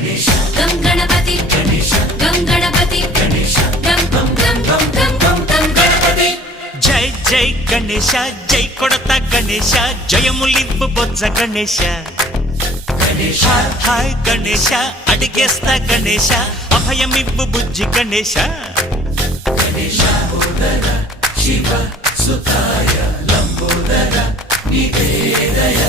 గం గణపతి గం గణపతి గం గం గం గం గం గం గణపతి. జై జై గణేశ జై కొడత గణేశ జయములివ్వు బొజ్జ గణేశ. హాయ్ గణేశ అడిగేస్తా గణేశ అభయమివ్వు బుజ్జి గణేశ. శివ సుతాయ లంబోదర నివేదయ